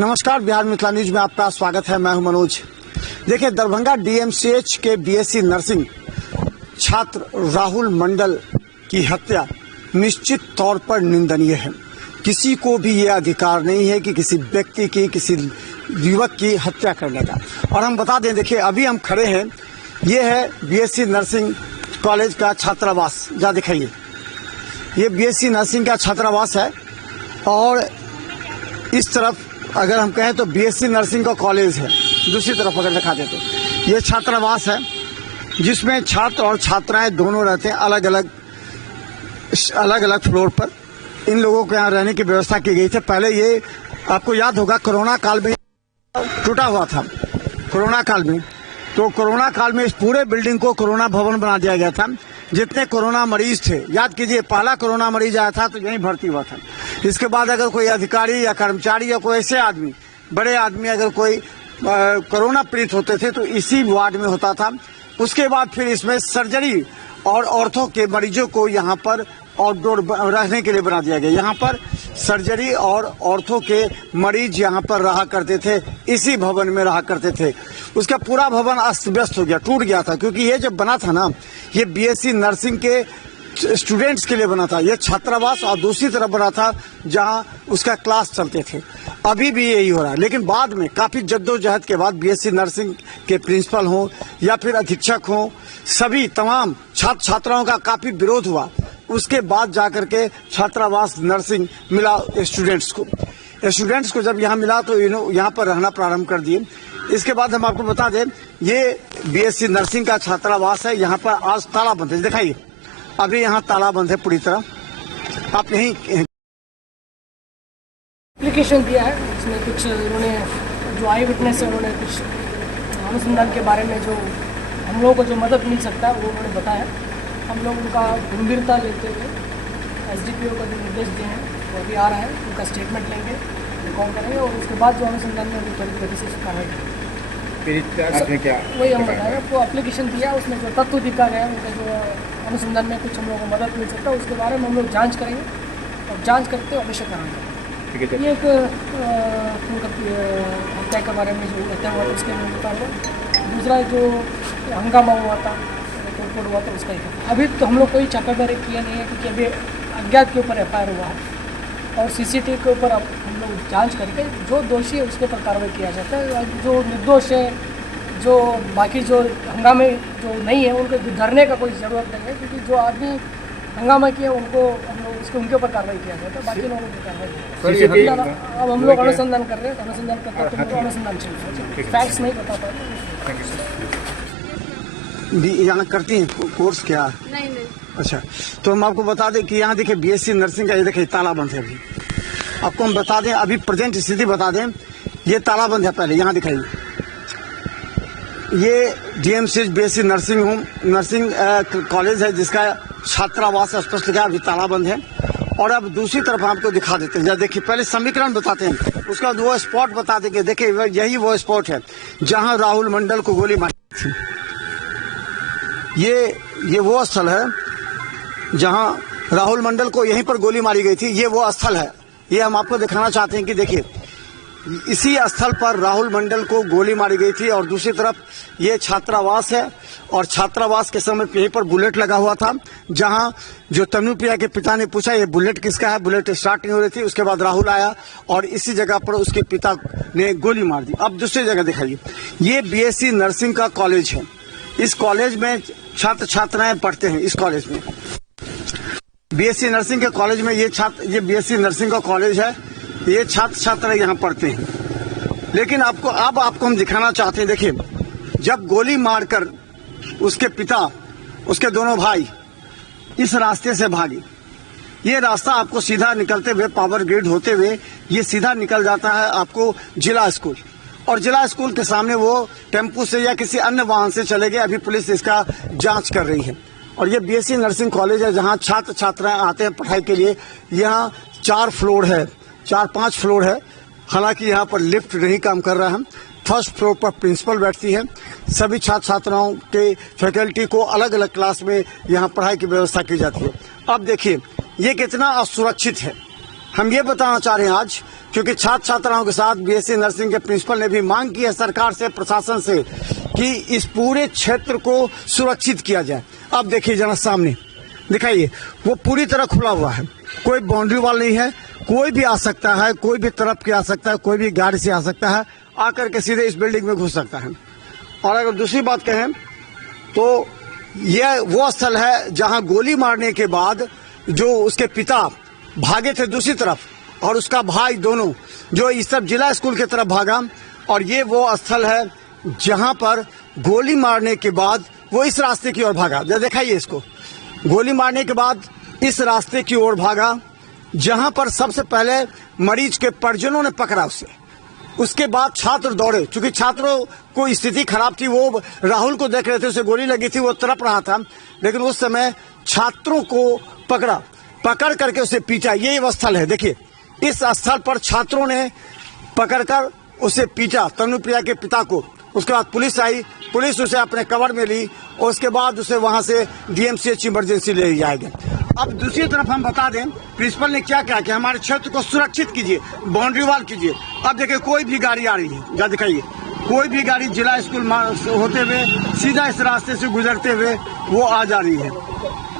नमस्कार, बिहार मिथिला न्यूज में आपका स्वागत है। मैं हूं मनोज। देखिए, दरभंगा डीएमसीएच के बीएससी नर्सिंग छात्र राहुल मंडल की हत्या निश्चित तौर पर निंदनीय है। किसी को भी ये अधिकार नहीं है कि किसी व्यक्ति की, किसी युवक की हत्या करने का। और हम बता दें, देखिए अभी हम खड़े हैं, ये है बीएससी नर्सिंग कॉलेज का छात्रावास। जा दिखाइए, ये बीएससी नर्सिंग का छात्रावास है और इस तरफ अगर हम कहें तो बीएससी नर्सिंग का कॉलेज है। दूसरी तरफ अगर दिखा दें तो ये छात्रावास है जिसमें छात्र और छात्राएं दोनों रहते हैं अलग अलग फ्लोर पर। इन लोगों को यहाँ रहने की व्यवस्था की गई थी। पहले ये आपको याद होगा, कोरोना काल में टूटा हुआ था। कोरोना काल में इस पूरे बिल्डिंग को कोरोना भवन बना दिया गया था। जितने कोरोना मरीज थे, याद कीजिए, पहला कोरोना मरीज आया था तो यहीं भर्ती हुआ था। इसके बाद अगर कोई अधिकारी या कर्मचारी या कोई ऐसे आदमी, बड़े आदमी अगर कोई कोरोना पीड़ित होते थे तो इसी वार्ड में होता था। उसके बाद फिर इसमें सर्जरी और ऑर्थो के मरीजों को यहाँ पर आउटडोर रहने के लिए बना दिया गया। यहाँ पर सर्जरी और ऑर्थो के मरीज यहाँ पर रहा करते थे, इसी भवन में रहा करते थे। उसका पूरा भवन अस्त व्यस्त हो गया, टूट गया था, क्योंकि ये जब बना था ना, ये बीएससी नर्सिंग के स्टूडेंट्स के लिए बना था। ये छात्रावास और दूसरी तरफ बना था जहां उसका क्लास चलते थे। अभी भी यही हो रहा है, लेकिन बाद में काफी जद्दोजहद के बाद बीएससी नर्सिंग के प्रिंसिपल हों या फिर अधीक्षक हों, सभी तमाम छात्र छात्राओं का काफी विरोध हुआ। उसके बाद जाकर के छात्रावास नर्सिंग मिला स्टूडेंट्स को जब यहाँ मिला तो यहाँ पर रहना प्रारंभ कर दिए। इसके बाद हम आपको बता दें, ये बीएससी नर्सिंग का छात्रावास है। यहाँ पर आज ताला बंद है, दिखाइए, अभी यहाँ ताला बंद है पूरी तरह। आप यहीं एप्लीकेशन दिया है, उसमें कुछ उन्होंने जो आई विटनेस है, उन्होंने कुछ अनुसंधान के बारे में जो हम लोगों को जो मदद मिल सकता है वो उन्होंने बताया। हम लोग उनका गंभीरता लेते हुए एसडीपीओ का जो निर्देश दिए हैं वो अभी आ रहा है, उनका स्टेटमेंट लेंगे, रिकॉर्ड करेंगे और उसके बाद जो अनुसंधान में अभी त्वरित गति से कार्रवाई करेंगे। वही हम बताएंगे आपको। एप्लीकेशन दिया, उसमें जो तत्व दिखा गया, उनका जो अनुसंधान में कुछ हम लोगों को मदद मिल सकता है, उसके बारे में हम लोग जाँच करेंगे और जाँच करते हुए अवश्य कराएंगे। ये एक हत्या के बारे में जो हत्या हुआ उसके में बता हुआ। दूसरा जो हंगामा हुआ था, तोड़फोड़ हुआ था, उसका ही अभी तो हम लोग कोई छापेमारी किया नहीं है, क्योंकि अभी अज्ञात के ऊपर एफआईआर हुआ है और सीसीटीवी के ऊपर अब हम लोग जांच करके जो दोषी है उसके ऊपर कार्रवाई किया जाता है। जो निर्दोष है, जो बाकी जो हंगामे जो नहीं है, उनको डरने का कोई ज़रूरत नहीं है, क्योंकि जो आदमी हंगामा किया उनको हम लोग उनके ऊपर कार्रवाई किया जाता है, बाकी लोगों की कार्रवाई। अब हम लोग अनुसंधान कर रहे हैं, अनुसंधान करते हैं तो अनुसंधान चल रहा है, फैक्ट्स नहीं बता पा रहे। यहाँ करती हैं कोर्स क्या? नहीं। अच्छा, तो हम आपको बता दें कि यहाँ देखिए बीएससी नर्सिंग का ये देखिए ताला बंद है। अभी आपको हम बता दें, अभी प्रेजेंट स्थिति बता दें, ये ताला बंद है। पहले यहाँ दिखाइए, ये डीएमसीएच बीएससी नर्सिंग कॉलेज है जिसका छात्रावास स्पष्ट लिखा, अभी ताला बंद है। और अब दूसरी तरफ आपको दिखा देते हैं, देखिए पहले समीकरण बताते हैं, उसका बाद वो स्पॉट बता देंगे। देखिए यही वो स्पॉट है जहाँ राहुल मंडल को गोली मारी थी। ये वो स्थल है जहाँ राहुल मंडल को यहीं पर गोली मारी गई थी। ये वो स्थल है, ये हम आपको दिखाना चाहते हैं कि देखिए इसी स्थल पर राहुल मंडल को गोली मारी गई थी। और दूसरी तरफ ये छात्रावास है और छात्रावास के समय यहीं पर बुलेट लगा हुआ था, जहां जो तनुप्रिया के पिता ने पूछा ये बुलेट किसका है, बुलेट स्टार्ट नहीं हो रही थी। उसके बाद राहुल आया और इसी जगह पर उसके पिता ने गोली मार दी। अब दूसरी जगह दिखाइए, ये बीएससी नर्सिंग का कॉलेज है। इस कॉलेज में छात्र छात्राएं पढ़ते हैं। इस कॉलेज में बीएससी नर्सिंग के कॉलेज में ये बीएससी नर्सिंग का कॉलेज है, ये छात्र छात्रा यहाँ पढ़ते हैं। लेकिन आपको हम दिखाना चाहते हैं, देखिए जब गोली मारकर उसके पिता, उसके दोनों भाई इस रास्ते से भागे, ये रास्ता आपको सीधा निकलते हुए पावर ग्रिड होते हुए ये सीधा निकल जाता है आपको जिला स्कूल। और जिला स्कूल के सामने वो टेम्पू से या किसी अन्य वाहन से चले गए। अभी पुलिस इसका जांच कर रही है। और ये बीएससी नर्सिंग कॉलेज है जहां छात्र छात्राएं आते हैं पढ़ाई के लिए। यहाँ 4 फ्लोर है, 4-5 फ्लोर है। हालांकि यहाँ पर लिफ्ट नहीं काम कर रहा है। फर्स्ट फ्लोर पर प्रिंसिपल बैठती है। सभी छात्र छात्राओं के फैकल्टी को अलग अलग क्लास में यहाँ पढ़ाई की व्यवस्था की जाती है। अब देखिए ये कितना असुरक्षित है। हम ये बताना चाह रहे हैं आज, क्योंकि छात्र छात्राओं के साथ बीएससी नर्सिंग के प्रिंसिपल ने भी मांग की है सरकार से, प्रशासन से, कि इस पूरे क्षेत्र को सुरक्षित किया जाए। अब देखिए जरा सामने दिखाइए, वो पूरी तरह खुला हुआ है, कोई बाउंड्री वॉल नहीं है, कोई भी आ सकता है, कोई भी तरफ के आ सकता है, कोई भी गाड़ी से आ सकता है, आकर के सीधे इस बिल्डिंग में घुस सकता है। और अगर दूसरी बात कहें तो यह वो स्थल है जहां गोली मारने के बाद जो उसके पिता भागे थे दूसरी तरफ और उसका भाई दोनों जो इस तरफ जिला स्कूल की तरफ भागा, और ये वो स्थल है जहां पर गोली मारने के बाद वो इस रास्ते की ओर भागा। दिखाइए इसको, गोली मारने के बाद इस रास्ते की ओर भागा जहां पर सबसे पहले मरीज के परिजनों ने पकड़ा उसे। उसके बाद छात्र दौड़े, क्योंकि छात्रों को स्थिति खराब थी, वो राहुल को देख रहे थे, उसे गोली लगी थी, वो तड़प रहा था, लेकिन उस समय छात्रों को पकड़ करके उसे पीटा। ये वो स्थल है, देखिए इस स्थल पर छात्रों ने पकड़कर उसे पीटा, तनुप्रिया के पिता को। उसके बाद पुलिस आई, पुलिस उसे अपने कवर में ली और उसके बाद उसे वहां से डीएमसीएच इमरजेंसी ले जाया गया। अब दूसरी तरफ हम बता दें प्रिंसिपल ने क्या कहा कि हमारे क्षेत्र को सुरक्षित कीजिए, बाउंड्री वॉल कीजिए। अब देखिए कोई भी गाड़ी आ रही है, जरा दिखाइए, कोई भी गाड़ी जिला स्कूल होते हुए सीधा इस रास्ते से गुजरते हुए वो आ जा रही है,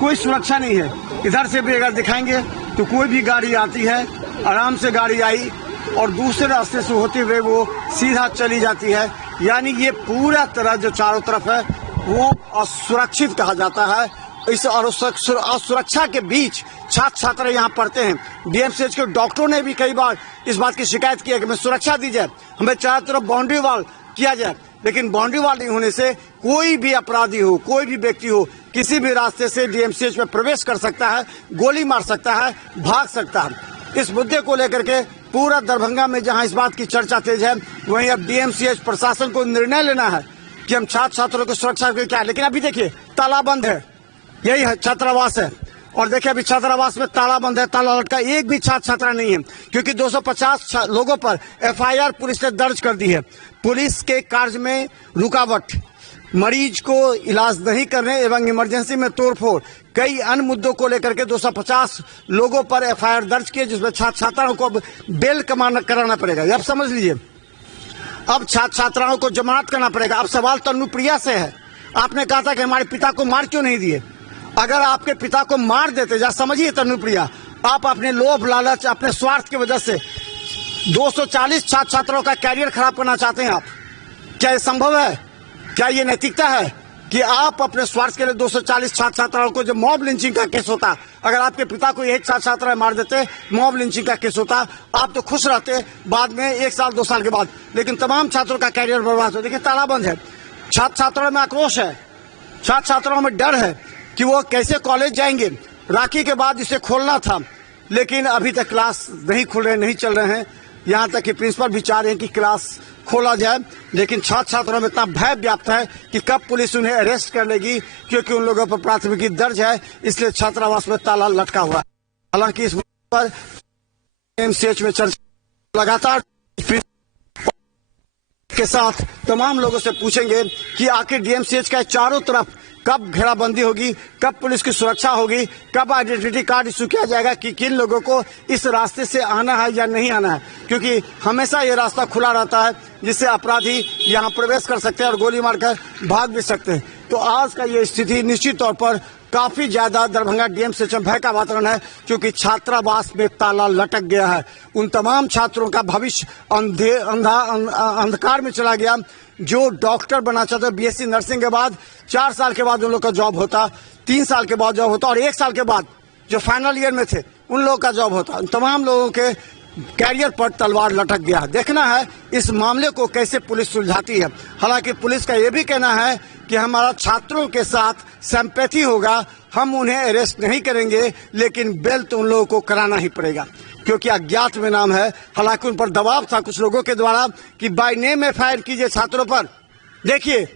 कोई सुरक्षा नहीं है। इधर से भी अगर दिखाएंगे तो कोई भी गाड़ी आती है, आराम से गाड़ी आई और दूसरे रास्ते से होते हुए वो सीधा चली जाती है। यानी ये पूरा तरह जो चारों तरफ है वो असुरक्षित कहा जाता है। इस असुरक्षा के बीच छात्र छात्रा यहाँ पढ़ते हैं। डीएमसीएच के डॉक्टरों ने भी कई बार इस बात की शिकायत की है कि हमें सुरक्षा दी जाए, हमें चारों तरफ बाउंड्री वॉल किया जाए, लेकिन बाउंड्री वॉल नहीं होने से कोई भी अपराधी हो, कोई भी व्यक्ति हो, किसी भी रास्ते से डीएमसीएच में प्रवेश कर सकता है, गोली मार सकता है, भाग सकता है। इस मुद्दे को लेकर के पूरा दरभंगा में जहां इस बात की चर्चा तेज है, वहीं अब डीएमसीएच प्रशासन को निर्णय लेना है कि हम छात्र छात्रों की सुरक्षा के क्या। लेकिन अभी देखिए ताला बंद है, यही है छात्रावास है, और देखिए अभी छात्रावास में ताला बंद है, ताला लटका, एक भी छात्र छात्रा नहीं है, क्योंकि 250 लोगों पर एफआईआर पुलिस ने दर्ज कर दी है। पुलिस के कार्य में रुकावट, मरीज को इलाज नहीं करने एवं इमरजेंसी में तोड़फोड़, कई अन्य मुद्दों को लेकर के 250 लोगों पर एफआईआर दर्ज किए, जिसमें छात्र छात्राओं को बेल कराना पड़ेगा। अब समझ लीजिए, अब छात्र छात्राओं को जमानत करना पड़ेगा। अब सवाल तनुप्रिया से है, आपने कहा था कि हमारे पिता को मार क्यों नहीं दिए। अगर आपके पिता को मार देते, जा समझिए तनुप्रिया, आप अपने लोभ लालच, अपने स्वार्थ की वजह से 240 छात्र छात्राओं का कैरियर खराब करना चाहते हैं आप। क्या ये संभव है? क्या ये नैतिकता है कि आप अपने स्वार्थ के लिए 240 छात्र छात्राओं को, जब मॉब लिंचिंग का केस होता, अगर आपके पिता को एक छात्र छात्रा मार देते, मॉब लिंचिंग का केस होता, आप तो खुश रहते बाद में 1 साल 2 साल के बाद, लेकिन तमाम छात्रों का कैरियर बर्बाद हो। देखिए ताला बंद है, छात्र छात्राओं में आक्रोश है, छात्र छात्राओं में डर है कि वो कैसे कॉलेज जाएंगे। राखी के बाद इसे खोलना था, लेकिन अभी तक क्लास नहीं खुल रहे, नहीं चल रहे हैं। यहाँ तक कि प्रिंसिपल भी चाह रहे हैं कि क्लास खोला जाए, लेकिन छात्र छात्राओं में इतना भय व्याप्त है कि कब पुलिस उन्हें अरेस्ट कर लेगी, क्योंकि उन लोगों पर प्राथमिकी दर्ज है, इसलिए छात्रावास में ताला लटका हुआ है। हालांकि इस पर एमसीएच में चर्चा लगातार के साथ तमाम लोगों से पूछेंगे कि आखिर डीएमसीएच का चारों तरफ कब घेराबंदी होगी, कब पुलिस की सुरक्षा होगी, कब आइडेंटिटी कार्ड इशू किया जाएगा कि किन लोगों को इस रास्ते से आना है या नहीं आना है, क्योंकि हमेशा ये रास्ता खुला रहता है जिससे अपराधी यहाँ प्रवेश कर सकते हैं और गोली मारकर भाग भी सकते हैं। तो आज का ये स्थिति निश्चित तौर पर काफी ज्यादा दरभंगा डीएमसीएच में भय का वातावरण है, क्योंकि छात्रावास में ताला लटक गया है। उन तमाम छात्रों का भविष्य अंधकार में चला गया जो डॉक्टर बनना चाहते हैं। बीएससी नर्सिंग के बाद 4 साल के बाद उन लोग का जॉब होता, 3 साल के बाद जॉब होता, और 1 साल के बाद जो फाइनल ईयर में थे उन लोगों का जॉब होता। उन तमाम लोगों के कैरियर पर तलवार लटक गया। देखना है इस मामले को कैसे पुलिस सुलझाती है। हालांकि पुलिस का यह भी कहना है कि हमारा छात्रों के साथ सिंपैथी होगा, हम उन्हें अरेस्ट नहीं करेंगे, लेकिन बेल तो उन लोगों को कराना ही पड़ेगा, क्योंकि अज्ञात में नाम है। हालांकि उन पर दबाव था कुछ लोगों के द्वारा कि बाय नेम एफआईआर कीजिए छात्रों पर। देखिए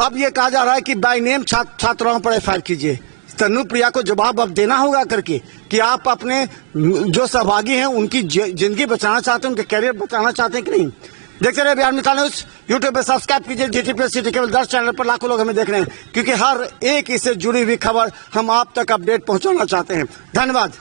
अब ये कहा जा रहा है कि बाय नेम छात्राओं पर एफआईआर कीजिए। तनुप्रिया को जवाब अब देना होगा करके कि आप अपने जो सहभागी हैं उनकी जिंदगी बचाना चाहते हैं, उनके कैरियर बचाना चाहते हैं कि नहीं। देखते रहे बिहार मिसाल न्यूज। यूट्यूब पे सब्सक्राइब कीजिए, GT+ सिटी केवल 10 चैनल पर लाखों लोग हमें देख रहे हैं, क्योंकि हर एक इससे जुड़ी हुई खबर हम आप तक अपडेट पहुंचाना चाहते हैं। धन्यवाद।